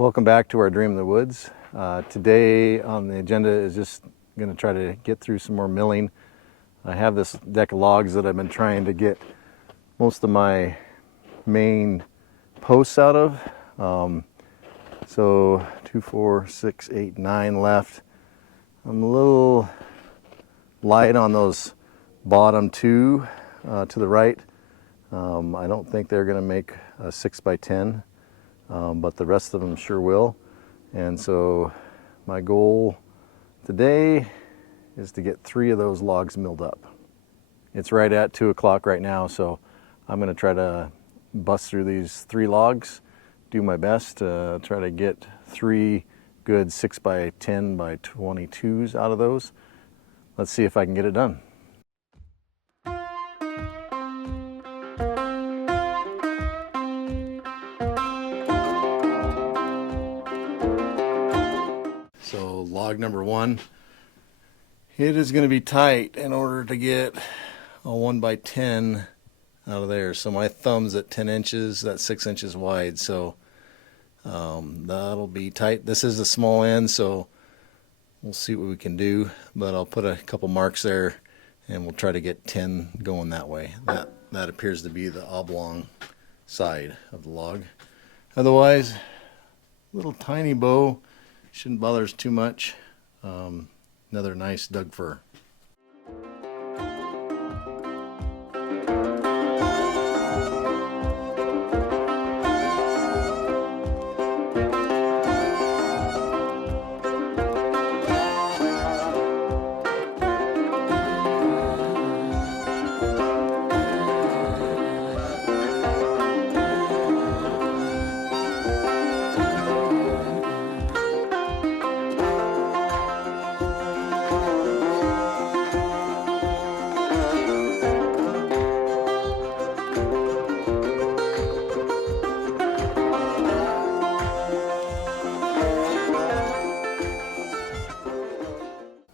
Welcome back to our Dream of the Woods. Today on the agenda is just going to try to get through some more milling. I have this deck of logs that I've been trying to get most of my main posts out of. So 2, 4, 6, 8, 9 left. I'm a little light on those bottom two to the right. I don't think they're going to make a 6 by 10. But the rest of them sure will. And so my goal today is to get 3 of those logs milled up. It's right at 2 o'clock right now, so I'm going to try to bust through these 3 logs, do my best to try to get 3 good 6 by 10 by 22s out of those. Let's see if I can get it done. So log number 1, it is going to be tight in order to get a 1 by 10 out of there. So my thumb's at 10 inches, that's 6 inches wide, so that'll be tight. This is a small end, so we'll see what we can do, but I'll put a couple marks there and we'll try to get 10 going that way. That appears to be the oblong side of the log. Otherwise, little tiny bow. Shouldn't bother us too much. Another nice Doug fir.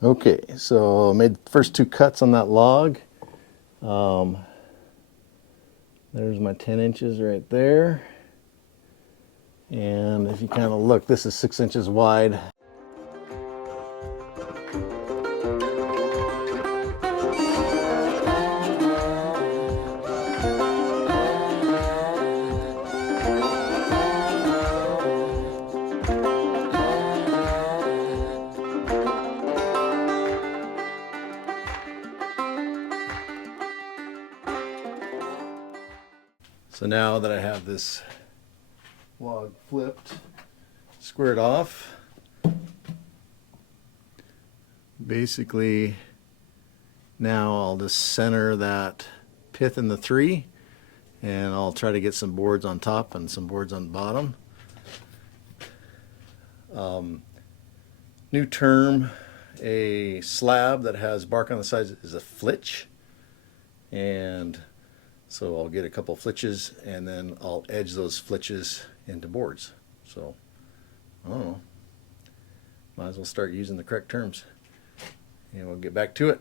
Okay, so I made the first 2 cuts on that log. There's my 10 inches right there. And if you kind of look, this is 6 inches wide. So now that I have this log flipped, squared off, basically now I'll just center that pith in the 3 and I'll try to get some boards on top and some boards on the bottom. New term, a slab that has bark on the sides is a flitch, and so I'll get a couple flitches and then I'll edge those flitches into boards. So, I don't know, might as well start using the correct terms. And we'll get back to it.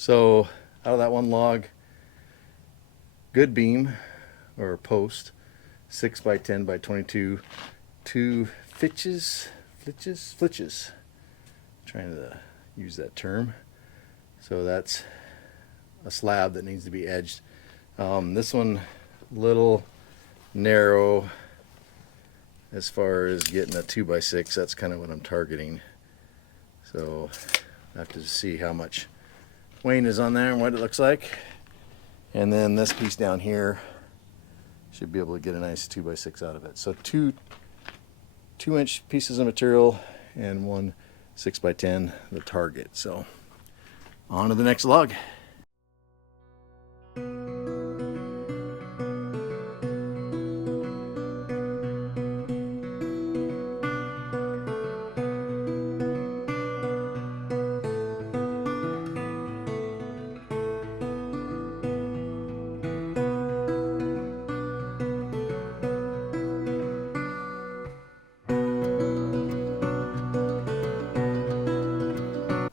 So out of that one log, good beam or post, 6 by 10 by 22, 2 flitches, trying to use that term. So that's a slab that needs to be edged. This one, little narrow, as far as getting a 2x6. That's kind of what I'm targeting. So I have to see how much wane is on there and what it looks like. And then this piece down here should be able to get a nice 2x6 out of it. So two 2-inch pieces of material and one 6x10, the target. So on to the next log.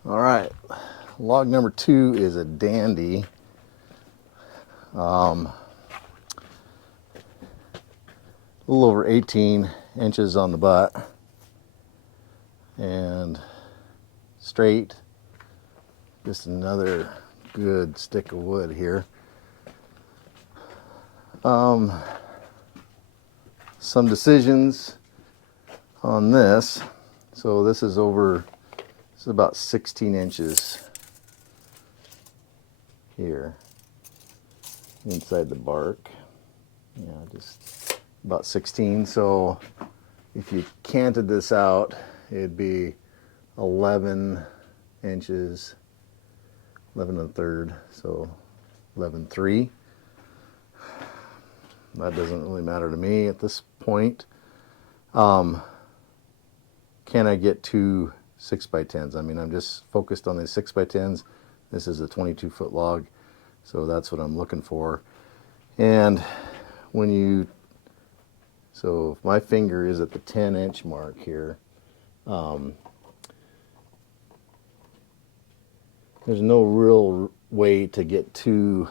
All right, log number 2 is a dandy. A little over 18 inches on the butt and straight. Just another good stick of wood here. Some decisions on this. So this is about 16 inches here inside the bark. Yeah, just about 16. So if you canted this out, it'd be 11 inches, 11 1/3, so 11.3. That doesn't really matter to me at this point. Can I get two 6x10s? I mean, I'm just focused on these 6x10s. This is a 22-foot log, so that's what I'm looking for. And so if my finger is at the 10-inch mark here, there's no real way to get two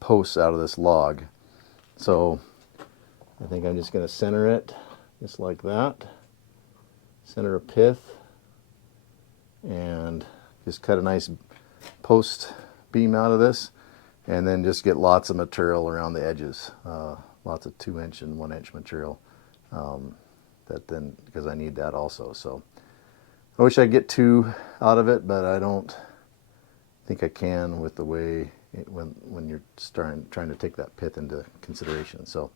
posts out of this log. So I think I'm just going to center it just like that. Center a pith and just cut a nice post beam out of this, and then just get lots of material around the edges, lots of 2-inch and 1-inch material, because I need that also. So I wish I'd get two out of it, but I don't think I can with the way when you're trying to take that pith into consideration. So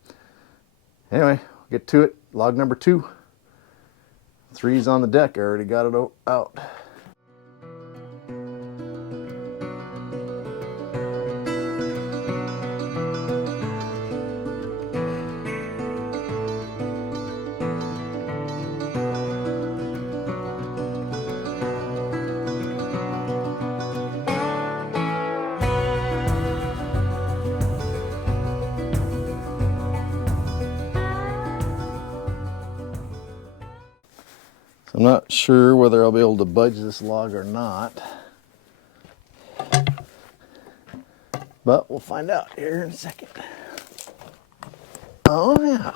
anyway, I'll get to it. Log number 2. 3's on the deck. I already got it out. I'm not sure whether I'll be able to budge this log or not, but we'll find out here in a second. Oh yeah.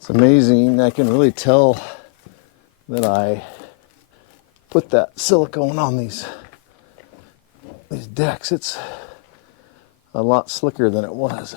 It's amazing. I can really tell that I put that silicone on these decks. It's a lot slicker than it was.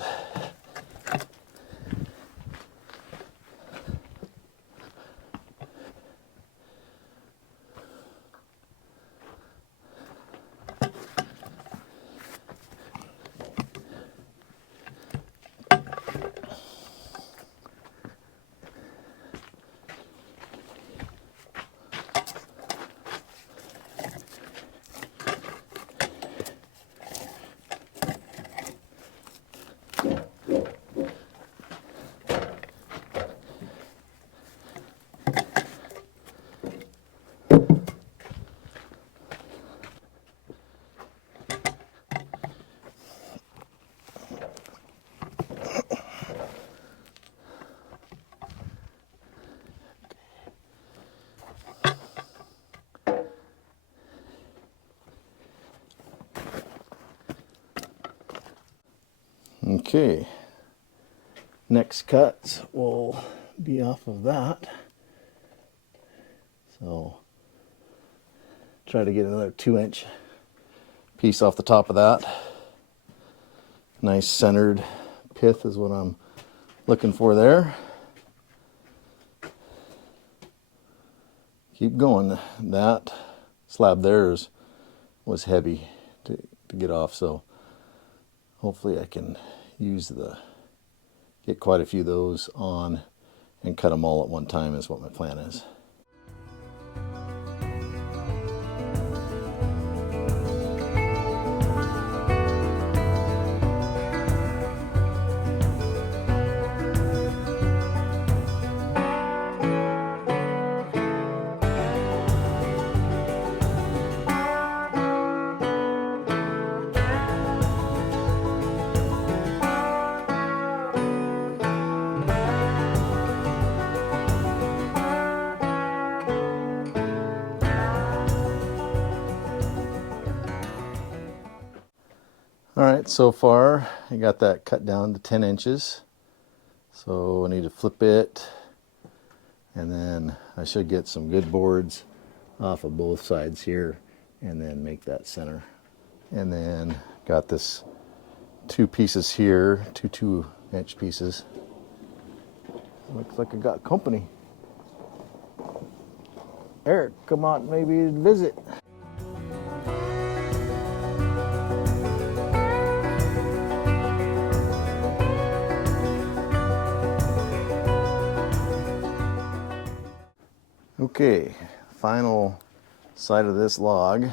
Okay, next cuts will be off of that. So try to get another 2-inch piece off the top of that. Nice centered pith is what I'm looking for there. Keep going. That slab there was heavy to get off, so hopefully I can get quite a few of those on and cut them all at one time is what my plan is. All right, so far I got that cut down to 10 inches. So I need to flip it, and then I should get some good boards off of both sides here and then make that center. And then got this 2 pieces here, 2 2-inch pieces. Looks like I got company. Eric, come out maybe visit. Okay, final side of this log.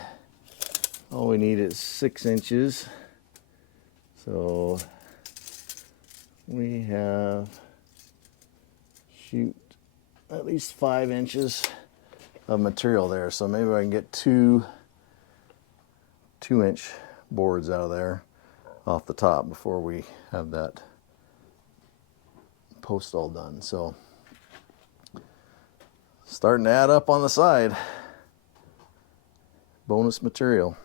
All we need is 6 inches. So we have, shoot, at least 5 inches of material there. So maybe I can get 2 2-inch boards out of there off the top before we have that post all done. So starting to add up on the side. Bonus material.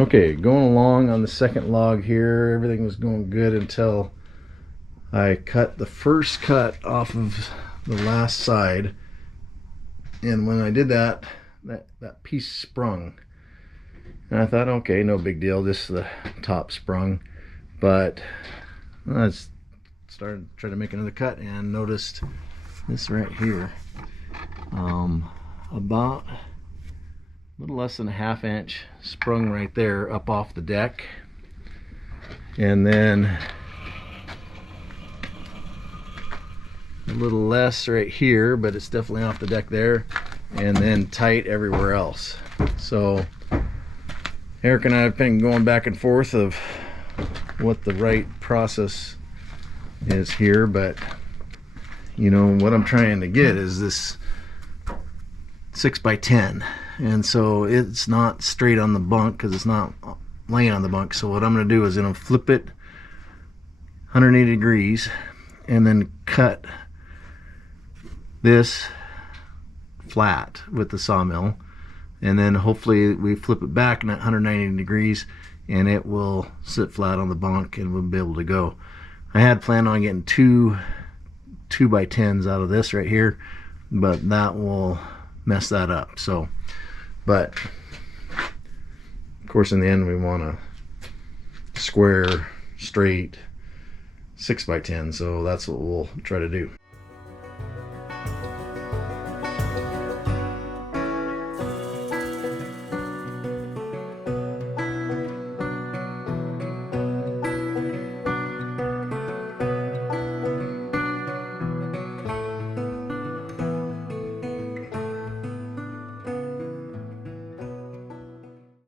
Okay, going along on the second log here, everything was going good until I cut the first cut off of the last side, and when I did that piece sprung, and I thought, okay, no big deal, just the top sprung. But I started trying to make another cut and noticed this right here, about a little less than a 1/2 inch sprung right there up off the deck, and then a little less right here, but it's definitely off the deck there, and then tight everywhere else. So Eric and I have been going back and forth of what the right process is here, but you know what I'm trying to get is this 6x10, and so it's not straight on the bunk because it's not laying on the bunk. So what I'm going to do is I'm going to flip it 180 degrees and then cut this flat with the sawmill, and then hopefully we flip it back 190 degrees and it will sit flat on the bunk and we'll be able to go. I had planned on getting 2 2x10s out of this right here, but that will mess that up. So, but of course in the end we want a square, straight 6x10, so that's what we'll try to do.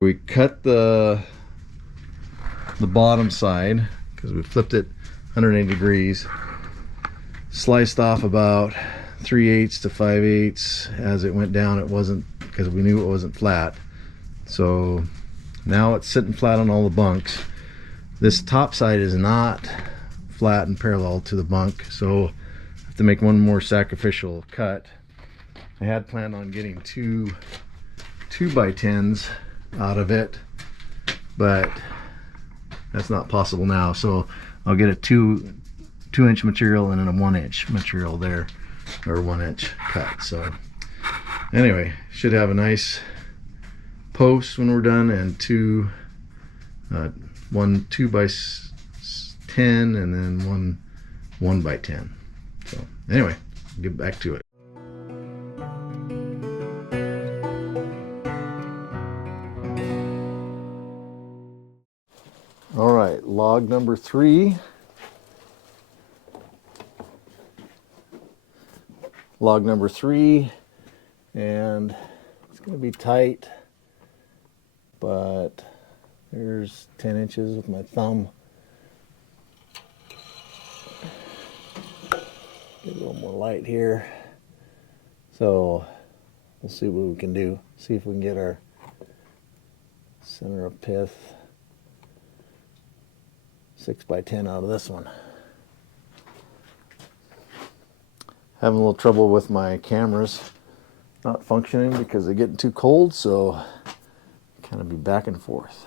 We cut the bottom side because we flipped it 180 degrees, sliced off about 3/8 to 5/8 as it went down. It wasn't, because we knew it wasn't flat. So now it's sitting flat on all the bunks. This top side is not flat and parallel to the bunk, so I have to make one more sacrificial cut. I had planned on getting two 2x10s out of it, but that's not possible now, so I'll get a 2-inch material and then a 1-inch material there, or 1-inch cut. So anyway, should have a nice post when we're done, and one 2x10 and then one 1x10. So anyway, I'll get back to it. All right, log number 3. Log number 3, and it's going to be tight, but there's 10 inches with my thumb. Get a little more light here. So we'll see what we can do. See if we can get our center of pith 6x10 out of this one. Having a little trouble with my cameras not functioning because they're getting too cold, so kind of be back and forth.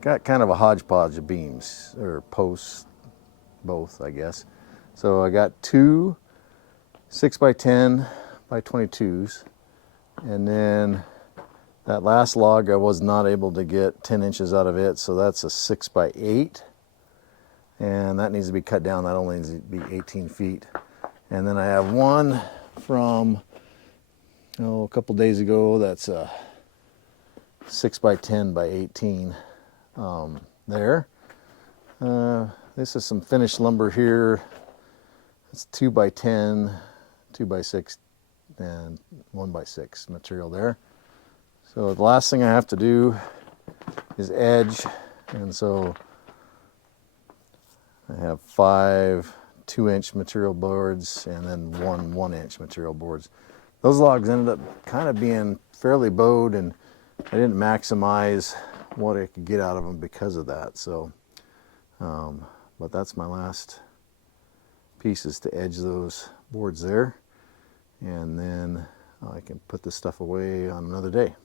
Got kind of a hodgepodge of beams, or posts, both I guess. So I got two 6x10 by 22s, and then that last log I was not able to get 10 inches out of it, so that's a 6x8, and that needs to be cut down. That only needs to be 18 feet. And then I have one from a couple days ago that's a 6x10 by 18. There. This is some finished lumber here. It's 2x10, 2x6, and 1x6 material there. So the last thing I have to do is edge, and so I have 5 2-inch material boards and then 1-inch material boards. Those logs ended up kind of being fairly bowed, and I didn't maximize what I could get out of them because of that. So but that's my last pieces to edge those boards there, and then I can put this stuff away on another day.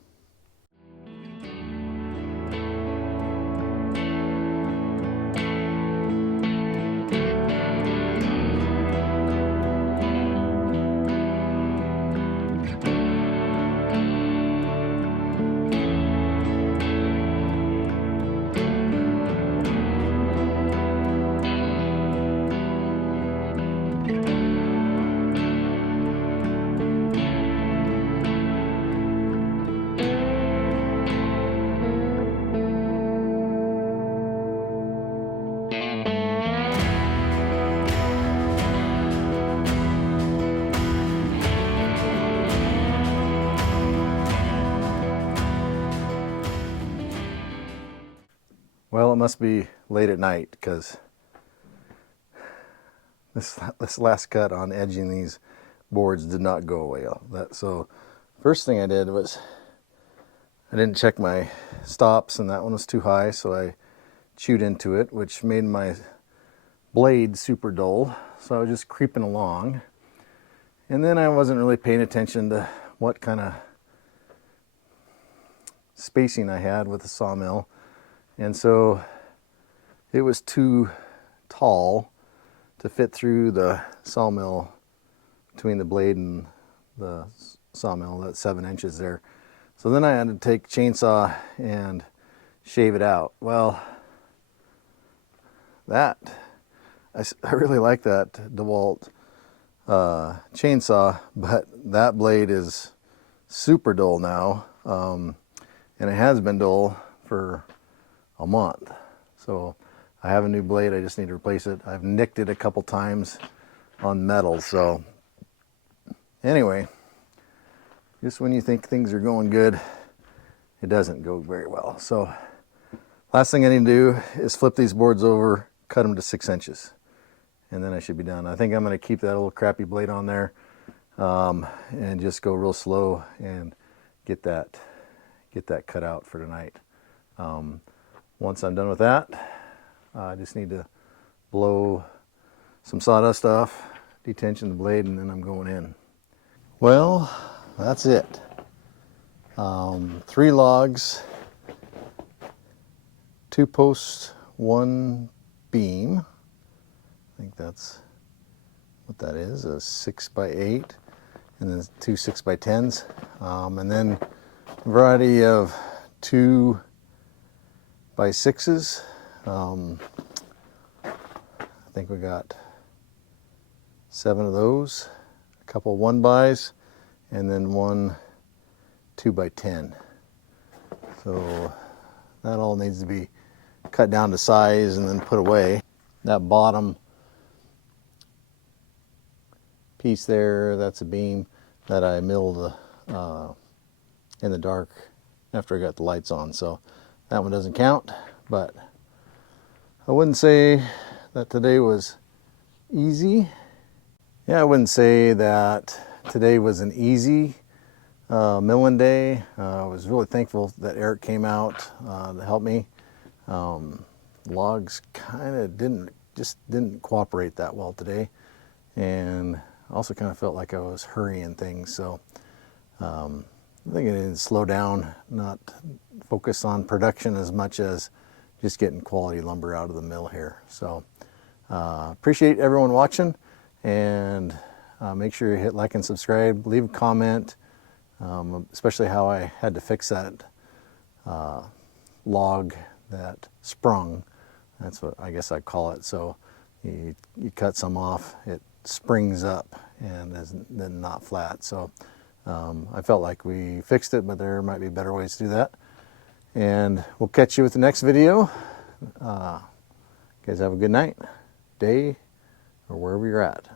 Well, it must be late at night because this last cut on edging these boards did not go away. So first thing I did was I didn't check my stops, and that one was too high, so I chewed into it, which made my blade super dull. So I was just creeping along. And then I wasn't really paying attention to what kind of spacing I had with the sawmill. And so it was too tall to fit through the sawmill between the blade and the sawmill, that's 7 inches there. So then I had to take chainsaw and shave it out. Well, I really like that DeWalt chainsaw, but that blade is super dull now, and it has been dull for a month. So I have a new blade, I just need to replace it. I've nicked it a couple times on metal. So anyway, just when you think things are going good, it doesn't go very well. So last thing I need to do is flip these boards over, cut them to 6 inches, and then I should be done. I think I'm going to keep that little crappy blade on there, and just go real slow and get that cut out for tonight. Once I'm done with that, I just need to blow some sawdust off, detension the blade, and then I'm going in. Well, that's it. 3 logs, 2 posts, 1 beam. I think that's what that is, a 6x8, and then 2 6x10s, and then a variety of 2x6s. I think we got 7 of those, a couple 1xs, and then 1 2x10. So that all needs to be cut down to size and then put away. That bottom piece there, that's a beam that I milled in the dark after I got the lights on. So that one doesn't count, but I wouldn't say that today was easy. Yeah, I wouldn't say that today was an easy milling day. I was really thankful that Eric came out to help me. Logs kind of didn't cooperate that well today, and also kind of felt like I was hurrying things. So I think I need to slow down, not focus on production as much as just getting quality lumber out of the mill here. So appreciate everyone watching, and make sure you hit like and subscribe, leave a comment, especially how I had to fix that log that sprung. That's what I guess I'd call it. So you cut some off, it springs up and is then not flat. So I felt like we fixed it, but there might be better ways to do that. And we'll catch you with the next video. You guys have a good night, day, or wherever you're at.